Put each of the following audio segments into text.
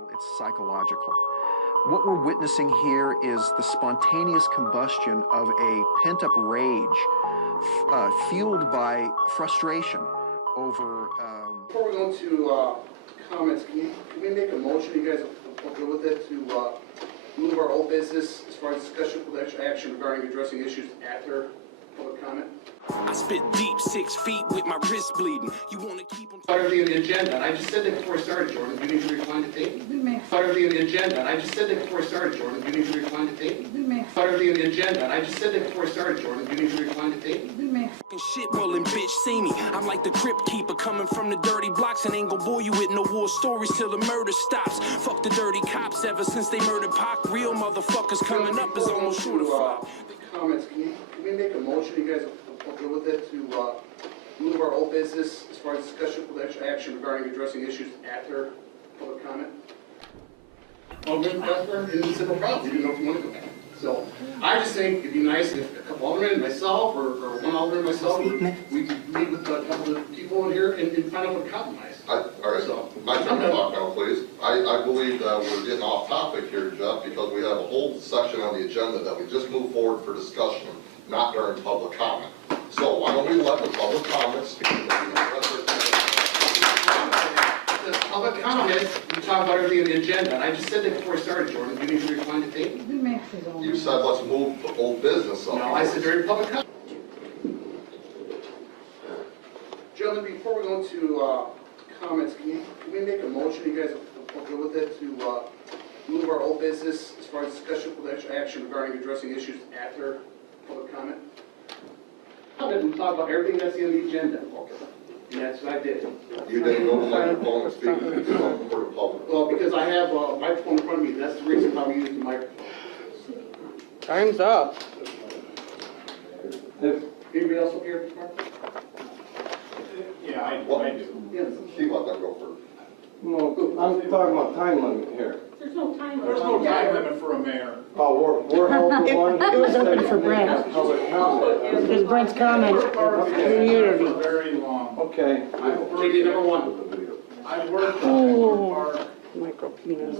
physical, it's psychological. What we're witnessing here is the spontaneous combustion of a pent-up rage fueled by frustration over... Before we go into comments, can we make a motion, you guys will go with it, to move our old business as far as discussion with action regarding addressing issues after public comment? I spit deep, 6 feet with my wrist bleeding. You want to keep them... Everything in the agenda, and I just said that before I started, Jordan. You need to recline the tape. Everything in the agenda, and I just said that before I started, Jordan. You need to recline the tape. Everything in the agenda, and I just said that before I started, Jordan. You need to recline the tape. Fucking shit rolling, bitch, see me. I'm like the crypt keeper coming from the dirty blocks and ain't gonna bore you with no war stories till the murder stops. Fuck the dirty cops ever since they murdered Pac. Real motherfuckers coming up is almost sure to flop. Comments, can we make a motion, you guys will go with it, to move our old business as far as discussion with action regarding addressing issues after public comment? Alderman, and simple problem, you didn't know if you want to go back. So I just think it'd be nice if a couple aldermen and myself, or one alderman and myself, we could meet with a couple of people in here and find out what a compromise. All right, so, my turn to talk now, please. I believe that we're getting off topic here, Jeff, because we have a whole section on the agenda that we just moved forward for discussion, not during public comment. So why don't we let the public comments speak? The public comment, we talk about everything in the agenda, and I just said that before I started, Jordan. You need to recline the tape. You said let's move the old business up. No, I said during public comment. Gentlemen, before we go into comments, can we make a motion, you guys will go with it, to move our old business as far as discussion with action regarding addressing issues after public comment? We talk about everything that's in the agenda. Okay. And that's what I did. You didn't go to the microphone and speak for the public. Well, because I have a microphone in front of me, that's the reason why we use the microphone. Time's up. Anybody else up here? Yeah, I do. Yes. He let them go first. No, I'm talking about time limit here. There's no time limit. There's no time limit for a mayor. Oh, we're holding one. It was open for Brent. Public comment. It was Brent's comment. Community. Very long. Okay. JD number one. I worked Oh. on Micro penis.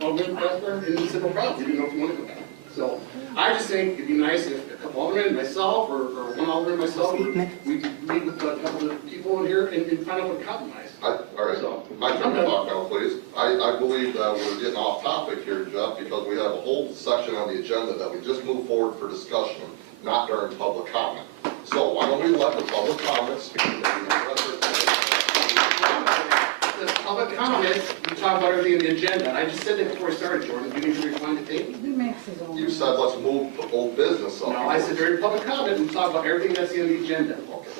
Alderman Pressler, and simple problem, you didn't know if you wanted to go back. So I just think it'd be nice if a couple aldermen and myself, or one alderman and myself, we could meet with a couple of people in here and find out what a compromise. All right, So, my turn to talk now, please. I believe that we're getting off topic here, Jeff, because we have a whole section on the agenda that we just moved forward for discussion, not during public comment. So why don't we let the public comments speak? The public comment, we talk about everything in the agenda, and I just said that before I started, Jordan. You need to recline the tape. You said let's move the old business up. No, I said during public comment, we talk about everything that's in the agenda. Okay.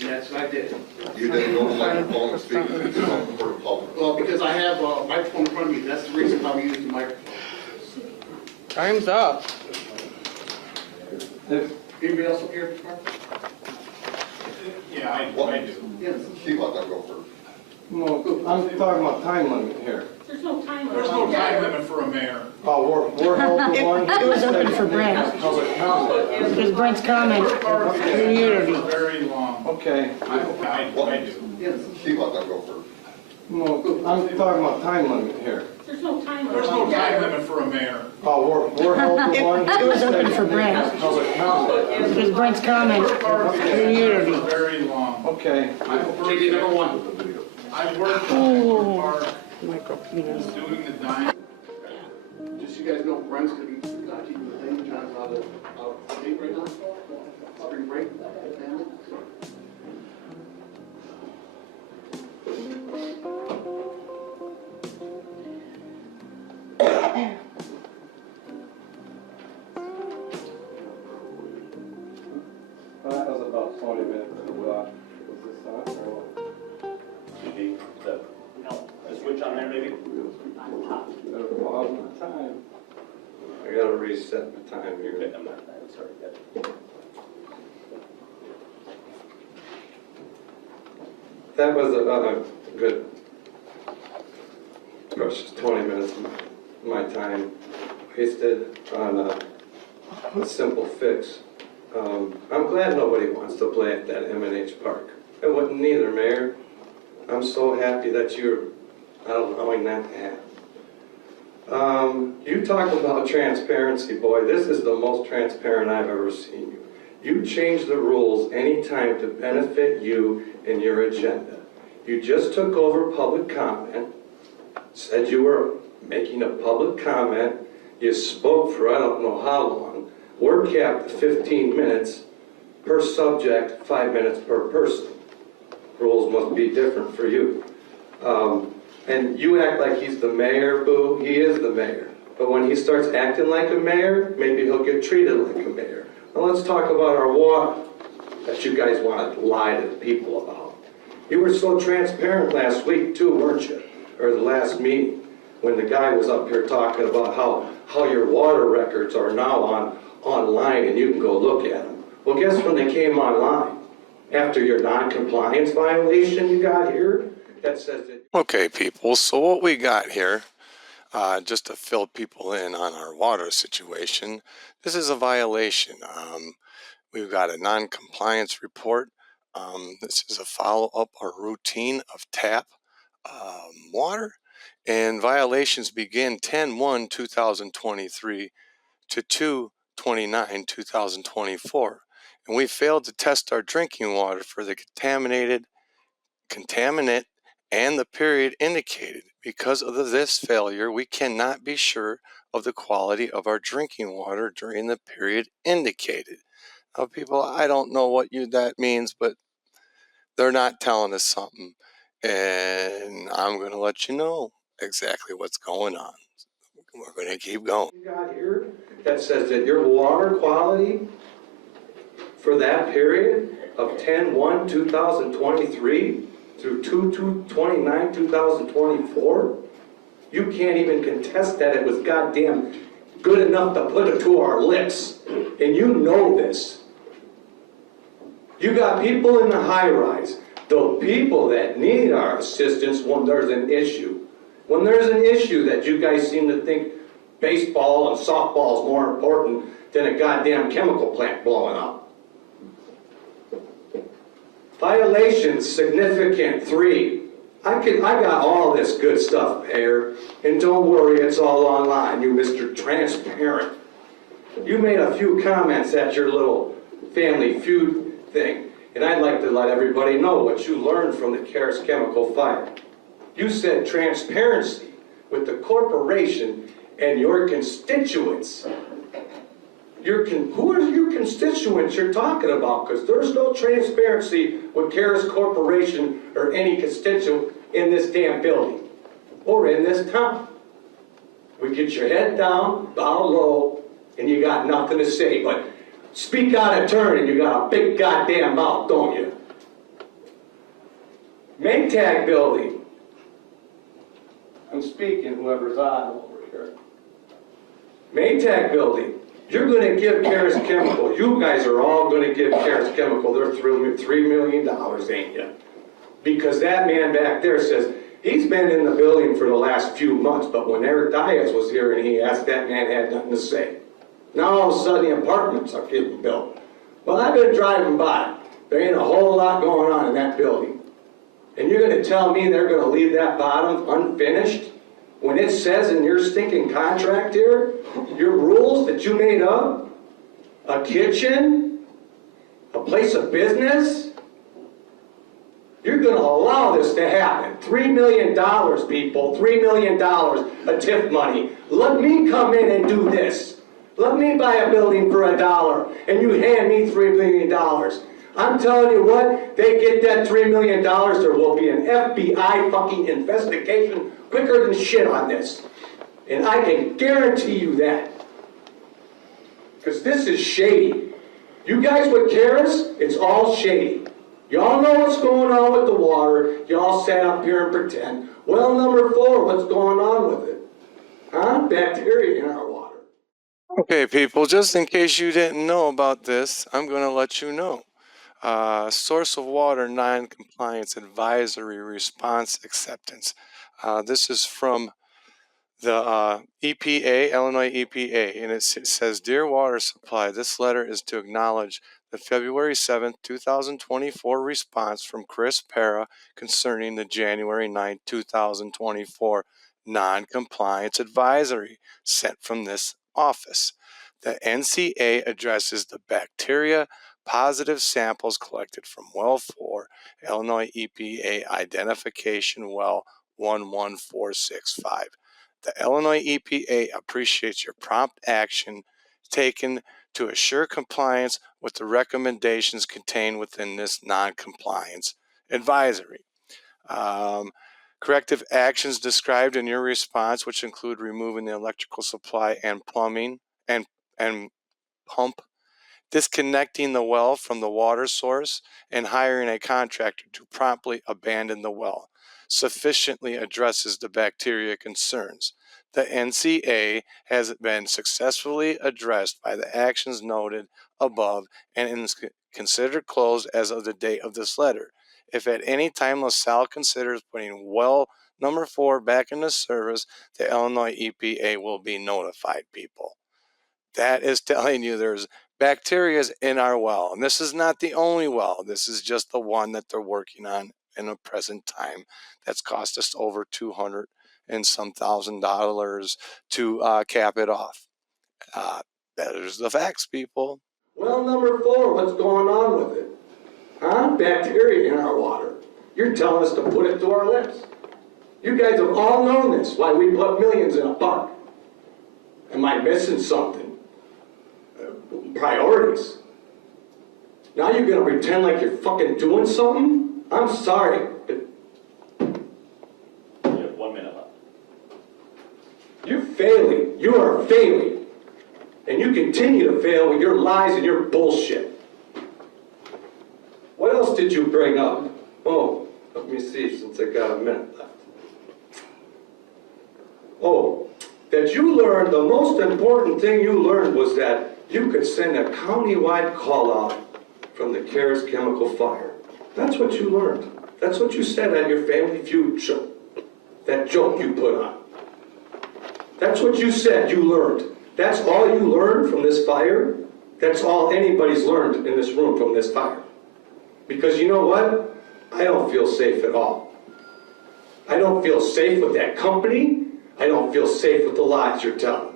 And that's what I did. You didn't go to the microphone and speak for the public. Well, because I have a microphone in front of me, that's the reason why we use the microphone. Time's up. Anybody else up here? Yeah, I do. Yes. He let them go first. No, I'm talking about time limit here. There's no time limit. There's no time limit for a mayor. Oh, we're holding one. It was open for Brent. Public comment. It was Brent's comment. Community. Very long. Okay. I do. Yes. He let them go first. No, I'm talking about time limit here. There's no time limit. There's no time limit for a mayor. Oh, we're holding one. It was open for Brent. Public comment. It was Brent's comment. Community. Very long. Okay. JD number one. I worked on park Micro penis. doing the dime. Just so you guys know, Brent's gonna be keeping the thing, John's out of state right now. Spring break, family. That was about 20 minutes. Was this on or what? Should be the switch on there maybe? Better pause my time. I gotta reset my time here. Okay, I'm sorry. That was a good, precious 20 minutes of my time wasted on a simple fix. I'm glad nobody wants to play at that M&H Park. I wouldn't either, Mayor. I'm so happy that you're not allowing that to happen. You talk about transparency, boy. This is the most transparent I've ever seen you. You change the rules anytime to benefit you and your agenda. You just took over public comment, said you were making a public comment. You spoke for I don't know how long. We're capped at 15 minutes per subject, 5 minutes per person. Rules must be different for you. And you act like he's the mayor, boo. He is the mayor. But when he starts acting like a mayor, maybe he'll get treated like a mayor. Now let's talk about our water that you guys want to lie to the people about. You were so transparent last week too, weren't you? Or the last meeting, when the guy was up here talking about how your water records are now online and you can go look at them. Well, guess when they came online? After your non-compliance violation you got here? That says that... Okay, people, so what we got here, just to fill people in on our water situation, this is a violation. We've got a non-compliance report. This is a follow-up or routine of tap water, and violations begin 10/1/2023 to 2/29/2024. And we failed to test our drinking water for the contaminant and the period indicated. Because of this failure, we cannot be sure of the quality of our drinking water during the period indicated. Now, people, I don't know what that means, but they're not telling us something, and I'm going to let you know exactly what's going on. We're going to keep going. You got here that says that your water quality for that period of 10/1/2023 through 2/29/2024, you can't even contest that it was goddamn good enough to put it to our lips. And you know this. You got people in the high rise, the people that need our assistance when there's an issue. When there's an issue that you guys seem to think baseball and softball is more important than a goddamn chemical plant blowing up. Violations significant 3. I got all this good stuff, Mayor, and don't worry, it's all online, you Mr. Transparent. You made a few comments at your little family feud thing, and I'd like to let everybody know what you learned from the Karis chemical fire. You said transparency with the corporation and your constituents. Who are your constituents you're talking about? Because there's no transparency with Karis Corporation or any constituent in this damn building or in this town. We get your head down, bow low, and you got nothing to say. But speak out of turn and you got a big goddamn mouth, don't you? Maytag building. I'm speaking, whoever's on over here. Maytag building. You're going to give Karis Chemical, you guys are all going to give Karis Chemical their $3 million, ain't you? Because that man back there says he's been in the building for the last few months, but when Eric Diaz was here and he asked, that man had nothing to say. Now all of a sudden the apartments are getting built. Well, I've been driving by. There ain't a whole lot going on in that building. And you're going to tell me they're going to leave that bottom unfinished? When it says in your stinking contract here, your rules that you made up, a kitchen, a place of business, you're going to allow this to happen. $3 million, people, $3 million of TIF money. Let me come in and do this. Let me buy a building for $1, and you hand me $3 million. I'm telling you what, they get that $3 million, there will be an FBI fucking investigation quicker than shit on this. And I can guarantee you that. Because this is shady. You guys with Karis, it's all shady. Y'all know what's going on with the water. Y'all sat up here and pretend. Well, number 4, what's going on with it? Huh? Bacteria in our water. Okay, people, just in case you didn't know about this, I'm going to let you know. Source of water non-compliance advisory response acceptance. This is from the EPA, Illinois EPA, and it says, Dear Water Supply, this letter is to acknowledge the February 7th, 2024 response from Chris Para concerning the January 9th, 2024 non-compliance advisory sent from this office. The NCA addresses the bacteria positive samples collected from well 4, Illinois EPA identification well 11465. The Illinois EPA appreciates your prompt action taken to assure compliance with the recommendations contained within this non-compliance advisory. Corrective actions described in your response, which include removing the electrical supply and plumbing and pump, disconnecting the well from the water source, and hiring a contractor to promptly abandon the well, sufficiently addresses the bacteria concerns. The NCA has been successfully addressed by the actions noted above and is considered closed as of the date of this letter. If at any time LaSalle considers putting well number 4 back into service, the Illinois EPA will be notified, people. That is telling you there's bacteria in our well. And this is not the only well. This is just the one that they're working on in the present time. That's cost us over $200 and some $1,000 to cap it off. There's the facts, people. Well, number 4, what's going on with it? Huh? Bacteria in our water. You're telling us to put it to our lips. You guys have all known this, why we put millions in a park. Am I missing something? Priorities. Now you're gonna pretend like you're fucking doing something? I'm sorry, but You have 1 minute left. you're failing. You are failing. And you continue to fail with your lies and your bullshit. What else did you bring up? Oh, let me see, since I got a minute left. Oh, that you learned, the most important thing you learned was that you could send a county-wide call-out from the Caris chemical fire. That's what you learned. That's what you said at your Family Feud show. That joke you put on. That's what you said you learned. That's all you learned from this fire? That's all anybody's learned in this room from this fire. Because you know what? I don't feel safe at all. I don't feel safe with that company. I don't feel safe with the lies you're telling.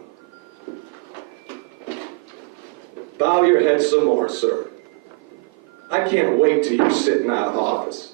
Bow your head some more, sir. I can't wait till you're sitting out of office.